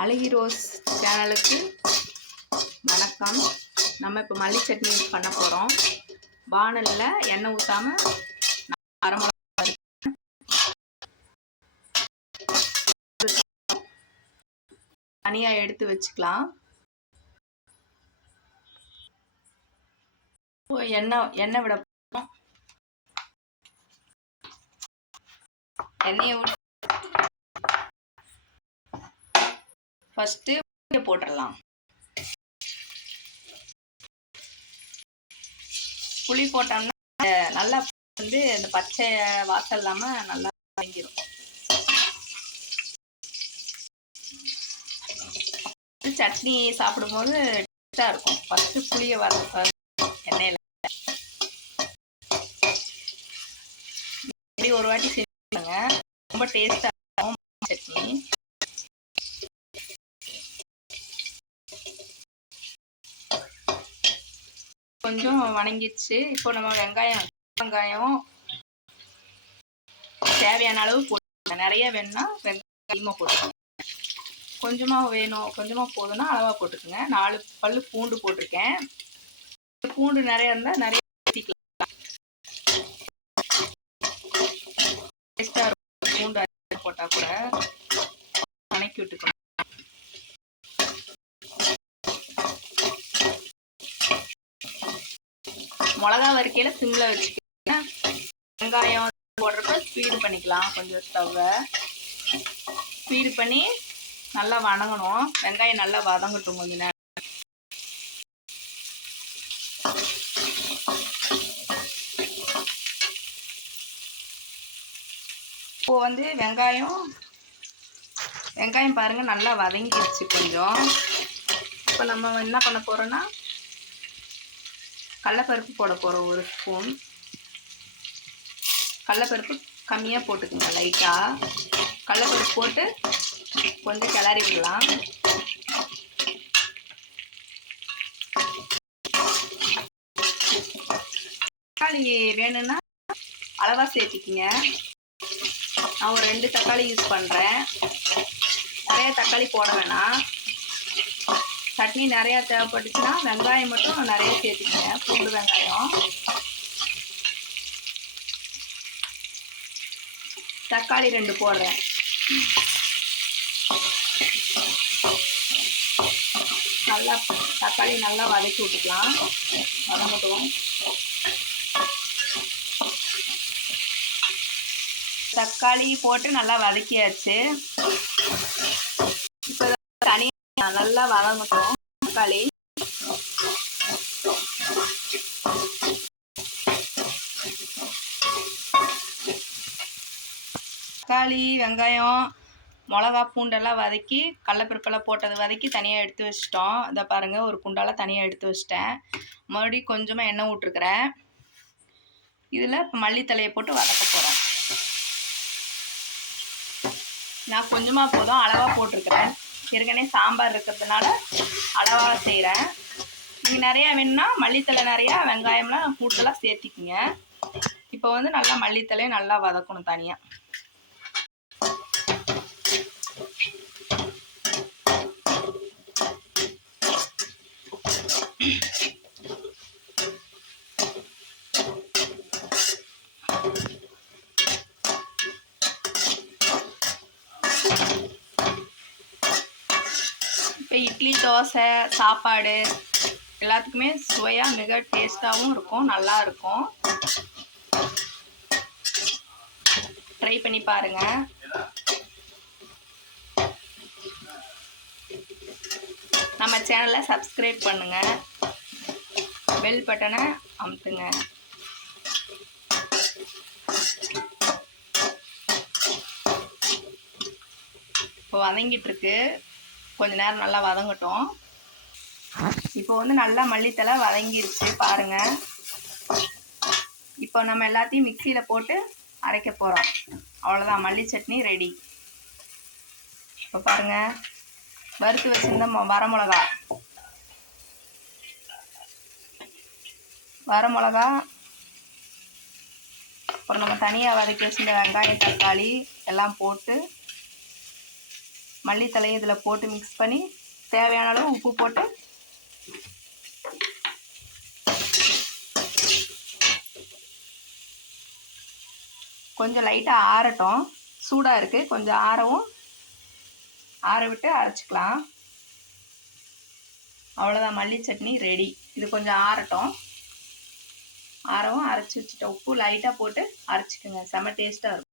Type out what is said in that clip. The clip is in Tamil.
அழகி ரோஸ் சேனலுக்கு வணக்கம். நம்ம இப்போ மல்லி சட்னி பண்ண போகிறோம். வானலில் எண்ணெய் ஊற்றாமல் அரை மிளகா தனியாக எடுத்து வச்சுக்கலாம். எண்ணெய் விட எண்ணெயை விட்டு ஃபஸ்ட்டு போட்டுடலாம். புளி போட்டோம்னா நல்லா இந்த பச்சை வாசம் இல்லாமல் நல்லா வாங்கிடும். சட்னி சாப்பிடும்போது டேஸ்டாக இருக்கும். ஃபஸ்ட்டு புளியை வர எண்ணெயில் இப்படி ஒரு வாட்டி செஞ்சுங்க, ரொம்ப டேஸ்டாக இருக்கும் சட்னி. கொஞ்சம் வணங்கிடுச்சு. இப்போ நம்ம வெங்காயம் தேவையான அளவு போட்டு, நிறைய வேணும்னா வெங்காயமாக போட்டுக்கோங்க. கொஞ்சமாக போதும்னா அளவாக போட்டுக்கோங்க. 4 பல்லு பூண்டு போட்டிருக்கேன். பூண்டு நிறைய இருந்தால் நிறைய ஊற்றிக்கலாம். டேஸ்டாக இருக்கும். பூண்டு போட்டால் கூட வணக்கி விட்டுக்கணும். மிளகா வறுக்கையில் சிம்மில் வச்சுக்கிங்க. வெங்காயம் போடுறப்ப ஸ்பீடு பண்ணிக்கலாம். கொஞ்சம் ஸ்டவ்வை ஸ்பீடு பண்ணி நல்லா வதங்கணும். வெங்காயம் நல்லா வதங்கட்டும் கொஞ்ச நேரம். இப்போ வெங்காயம் பாருங்கள் நல்லா வதங்கிடுச்சு கொஞ்சம். இப்போ நம்ம என்ன பண்ண போகிறோன்னா கடலைப்பருப்பு போட போகிறோம். 1 ஸ்பூன் கடலைப்பருப்பு கம்மியாக போட்டுக்குங்க. லைட்டாக கடலைப்பருப்பு போட்டு கொஞ்சம் கிளறி விடலாம். தக்காளி வேணும்னா அளவாக சேர்த்திக்கிங்க. நான் ஒரு 2 தக்காளி யூஸ் பண்ணுறேன். நிறைய தக்காளி போட வேணாம். சட்னி நிறையா தேவைப்பட்டுச்சுன்னா வெங்காயம் மட்டும் நிறைய சேர்த்துக்கங்க. பூண்டு வெங்காயம் தக்காளி 2 போடுறேன். தக்காளி நல்லா வதக்கி விட்டுக்கலாம். வதங்கட்டும். தக்காளி போட்டு நல்லா வதக்கியாச்சு. இப்போ தனியாக நல்லா வதங்கட்டும் தக்காளி. தக்காளி வெங்காயம் மிளகா பூண்டெல்லாம் வதக்கி கடலைப்பருப்பெல்லாம் போட்டது வதக்கி தனியாக எடுத்து வச்சிட்டோம். இதை பாருங்கள், ஒரு குண்டால தனியாக எடுத்து வச்சிட்டேன். மறுபடியும் கொஞ்சமாக எண்ணெய் விட்டுருக்குறேன். இதில் இப்போ மல்லித்தலையை போட்டு வதக்க போகிறோம். நான் கொஞ்சமாக போதும் அளவாக போட்டிருக்கிறேன். ஏற்கனவே சாம்பார் இருக்கிறதுனால அளவாக செய்கிறேன். நீங்கள் நிறையா வேணும்னா மல்லித்தலை நிறையா வெங்காயம்லாம் கூட்டெல்லாம் சேர்த்திக்குங்க. இப்போ நல்லா மல்லித்தலையை நல்லா வதக்கணும் தனியாக. இப்போ இட்லி தோசை சாப்பாடு எல்லாத்துக்குமே சுவையாக மிக டேஸ்ட்டாகவும் இருக்கும், நல்லா இருக்கும். ட்ரை பண்ணி பாருங்கள். நம்ம சேனலை சப்ஸ்கிரைப் பண்ணுங்கள். பெல் பட்டனை அமுத்துங்க. இப்போ வதங்கிட்டுருக்கு. கொஞ்ச நேரம் நல்லா வதங்கட்டும். இப்போ நல்லா மல்லித்தலை வதங்கிருச்சு பாருங்கள். இப்போ நம்ம எல்லாத்தையும் மிக்சியில் போட்டு அரைக்க போகிறோம். அவ்வளோதான், மல்லி சட்னி ரெடி. இப்போ பாருங்கள், வறுத்து வச்சுருந்த வரமிளகா, அப்புறம் நம்ம தனியாக வதக்கி வச்சுருந்த வெங்காயம் தக்காளி எல்லாம் போட்டு மல்லித்தலையும் இதில் போட்டு மிக்ஸ் பண்ணி தேவையான அளவு உப்பு போட்டு கொஞ்சம் லைட்டாக ஆறட்டும். சூடாக இருக்குது, கொஞ்சம் ஆறவும் ஆற விட்டு அரைச்சிக்கலாம். அவ்வளோதான், மல்லி சட்னி ரெடி. இது கொஞ்சம் ஆறட்டும். ஆறவும் அரைச்சி வச்சுட்டேன். உப்பு லைட்டாக போட்டு அரைச்சிக்கோங்க, செம்ம டேஸ்ட்டாக இருக்கும்.